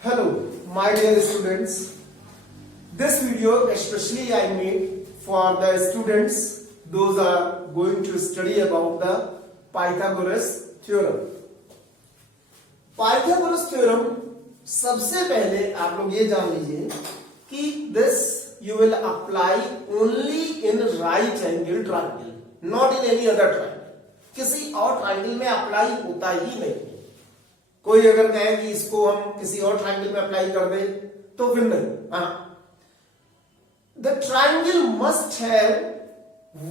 Hello, my dear students. This video especially I made for the students those are going to study about the Pythagoras theorem. Pythagoras theorem सबसे पहले आप लोग ये जान लीजिए कि this you will apply only in right angle triangle, not in any other triangle. किसी और ट्राइंगल में अप्लाई होता ही नहीं. कोई अगर कहे कि इसको हम किसी और ट्राइंगल में अप्लाई कर दें तो फिर नहीं. The triangle must have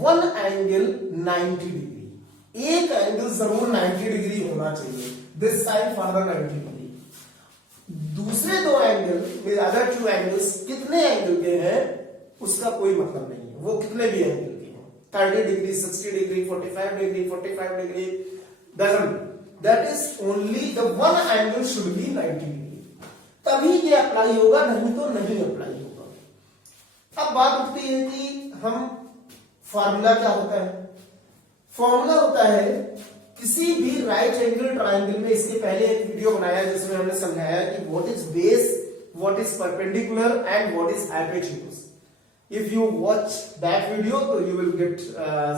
one angle 90 degree. एक एंगल जरूर 90 डिग्री होना चाहिए. This side further 90 degree. दूसरे दो एंगल अदर टू एंगल्स कितने एंगल के हैं उसका कोई मतलब नहीं है. वो कितने भी एंगल के हैं, 30 degree, 60 degree, 45 degree, 45 degree, doesn't. That is only the one angle should be 90 degree. तभी ये अप्लाई होगा, नहीं तो नहीं अप्लाई होगा. अब बात उठती है कि हम फॉर्मूला क्या होता है. फॉर्मूला होता है किसी भी राइट एंगल ट्राइंगल में. इसके पहले एक वीडियो बनाया जिसमें हमने समझाया कि what is base, what is perpendicular and what is hypotenuse. If you watch that video, so you will get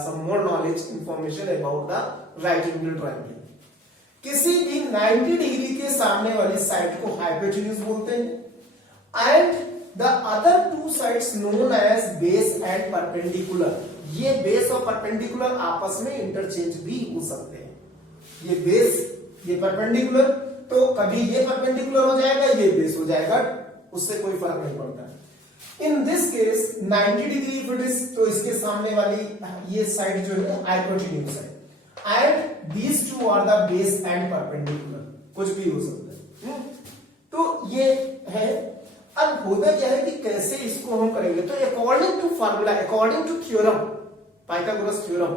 some more knowledge, information about the right angle triangle. किसी भी 90 डिग्री के सामने वाली साइड को हाइपोटेन्यूज बोलते हैं and the other two sides known as base and perpendicular. ये base और परपेंडिकुलर आपस में इंटरचेंज भी हो सकते हैं. ये बेस, ये परपेंडिकुलर, तो कभी ये परपेंडिकुलर हो जाएगा, ये बेस हो जाएगा, उससे कोई फर्क नहीं पड़ता. In this case 90 degree if it is, तो इसके सामने वाली ये साइड जो है हाइपोटेन्यूज है. And these two are the base and perpendicular. कुछ भी हो सकता है. तो ये है. अब होता क्या है कि कैसे इसको हम करेंगे. तो according to formula, according to theorem, Pythagoras theorem,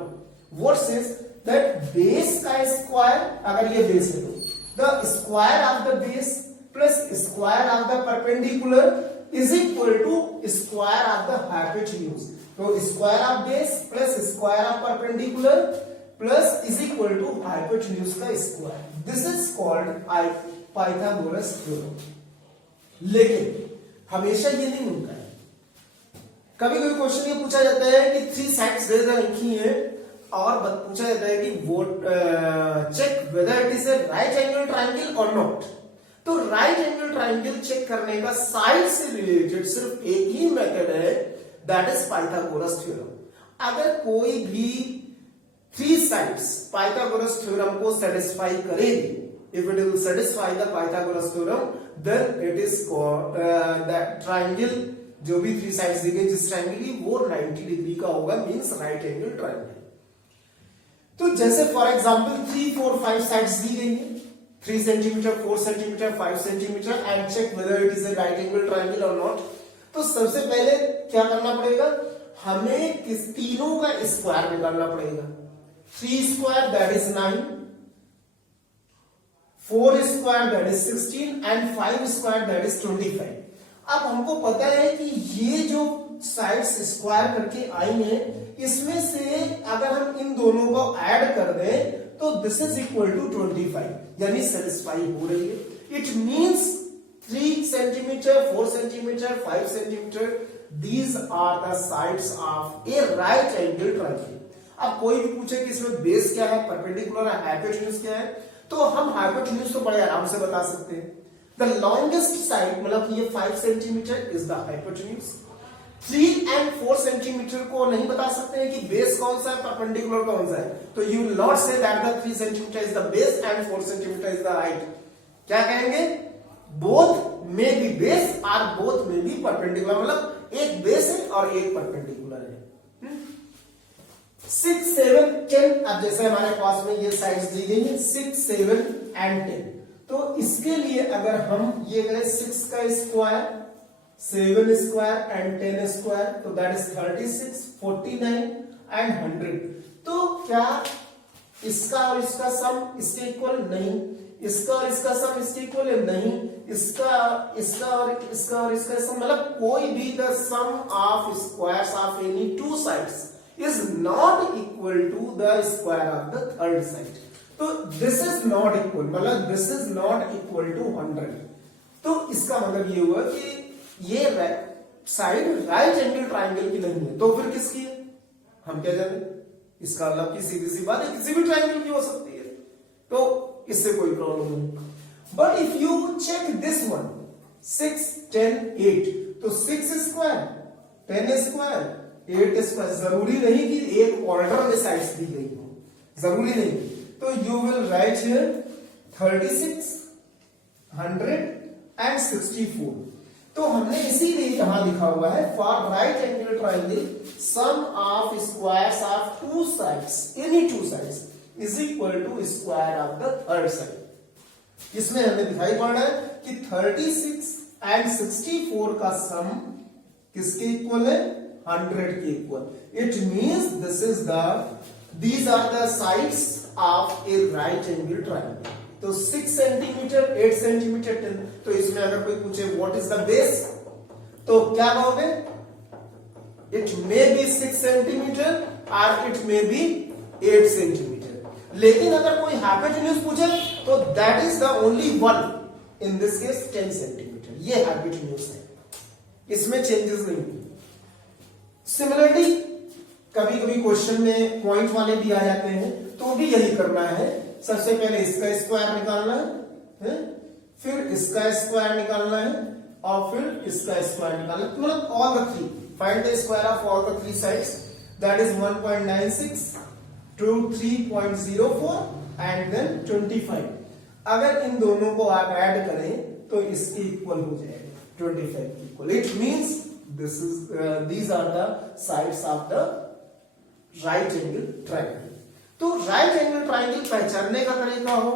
what says that base का स्क्वायर, अगर ये बेस है तो the square of the base plus square of the perpendicular is equal to square of the hypotenuse. तो square of base plus square of perpendicular plus is equal to hypotenuse का square. This is called Pythagoras theorem. लेकिन हमेशा ये नहीं होता है. कभी कभी क्वेश्चन ये पूछा जाता है कि थ्री साइड्स दे रखी हैं और पूछा जाता है कि वो check whether it is a right angle triangle और नॉट. तो राइट एंगल ट्राइंगल चेक करने का साइड से रिलेटेड सिर्फ एक ही मेथड है, दैट इज पाइथागोरस थ्योरम. अगर कोई भी थ्री साइड्स पाइथागोरस थ्योरम को सेटिस्फाई करेगी, if it will satisfy the Pythagoras theorem, then it is called that triangle. जो भी थ्री साइड्स दी गई जिस ट्राइंगल की वो 90 डिग्री का होगा, मींस राइट एंगल ट्राइंगल. तो जैसे फॉर एग्जांपल 3, 4, 5 साइड्स दी गई हैं, 3 centimetre, 4 centimetre, 5 centimetre, and check whether it is a right angle triangle और नॉट. तो सबसे पहले क्या करना पड़ेगा, हमें किस तीनों का स्क्वायर निकालना पड़ेगा. 3 square that is 9, 4 square that is 16 and 5 square that is 25. अब हमको पता है कि ये जो साइड्स स्क्वायर करके आई हैं, इसमें से अगर हम इन दोनों को ऐड कर दें तो दिस इज इक्वल टू 25, यानी सेटिस्फाई हो रही है. It means 3 centimetre, 4 centimetre, 5 centimetre, these are the sides of a right angle triangle. अब कोई भी पूछे कि इसमें बेस क्या है, परपेंडिकुलर है, हाइपोटेन्यूज क्या है, तो हम हाइपोटेन्यूज तो बड़े आराम से बता सकते हैं. द लॉन्गेस्ट साइड मतलब ये 5 centimetre is the hypotenuse. 3 and 4 centimetre को नहीं बता सकते हैं कि बेस कौन सा है, परपेंडिकुलर कौन सा है. तो you will not say that the 3 centimetre is the base and 4 centimetre is the height. क्या कहेंगे, बोथ में बी बेस और बोथ में बी परपेंडिकुलर, मतलब एक बेस है और एक परपेंडिकुलर है. 6, 7, 10. अब जैसे हमारे पास में ये साइड्स दी गई हैं 6, 7 एंड 10. तो इसके लिए अगर हम ये करें 6 का स्क्वायर, 7 स्क्वायर एंड 10 स्क्वायर, तो दैट इज 36, 49 एंड 100. तो क्या इसका और इसका सम इसके इक्वल नहीं, इसका और इसका सम इसके इक्वल नहीं, इसका और इसका सम, मतलब कोई भी the sum of squares of any two sides is not equal to the square of the third side. तो this is not equal, मतलब this is not equal to 100. तो इसका मतलब ये हुआ कि ये साइड राइट एंगल ट्राइंगल की नहीं है, तो फिर किसकी है हम क्या जाने। इसका मतलब की सीधी सी बात है किसी भी ट्राइंगल की हो सकती है, तो इससे कोई प्रॉब्लम नहीं। But if you check this one 6 10 8, तो 6 स्क्वायर 10 स्क्वायर 8 स्क्वायर, जरूरी नहीं कि एक ऑर्डर में साइड्स दी गई हो, जरूरी नहीं। तो you will write here 36 100 and 64। तो हमने इसीलिए यहां लिखा हुआ है for right angle triangle sum of squares of two sides any two sides is equal to square of the third side. इसमें हमें दिखाई पड़ रहा है कि 36 एंड 64 का सम किसके इक्वल है 100 के equal. It means this is these are the sides of a right angle triangle. तो 6 सेंटीमीटर 8 सेंटीमीटर 10, तो इसमें अगर कोई पूछे व्हाट इज द बेस, तो क्या कहोगे इट मे बी 6 सेंटीमीटर और इट मे बी 8 सेंटीमीटर। लेकिन अगर कोई हाइपोटेन्यूज पूछे तो that is the only one, in this case 10 centimetre, ये हाइपोटेन्यूज है, इसमें चेंजेस नहीं। सिमिलरली कभी कभी क्वेश्चन में पॉइंट वाले भी आ जाते हैं, तो भी यही करना है। सबसे पहले इसका स्क्वायर निकालना है, फिर इसका स्क्वायर निकालना है और फिर इसका स्क्वायर निकालना है, मतलब all the three, find the square of all the three sides, that is 1.96 to 3.04 and then 25। अगर इन दोनों को आप ऐड करें तो इसके इक्वल हो जाएगा 25 के equal. It means this is these are the sides of the right angle triangle. तो राइट एंगल ट्राइंगल पहचानने का तरीका हो,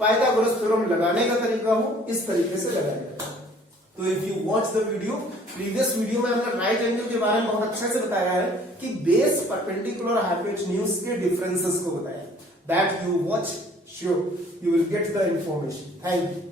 पाइथागोरस थ्योरम लगाने का तरीका हो, इस तरीके से लगाएगा। तो if you watch the video, previous video में हमने राइट एंगल के बारे में बहुत अच्छे से बताया है कि बेस परपेंडिकुलर हाइपोटेन्यूज के डिफरेंसेस को बताया। That you watch, sure you will get the information. Thank you.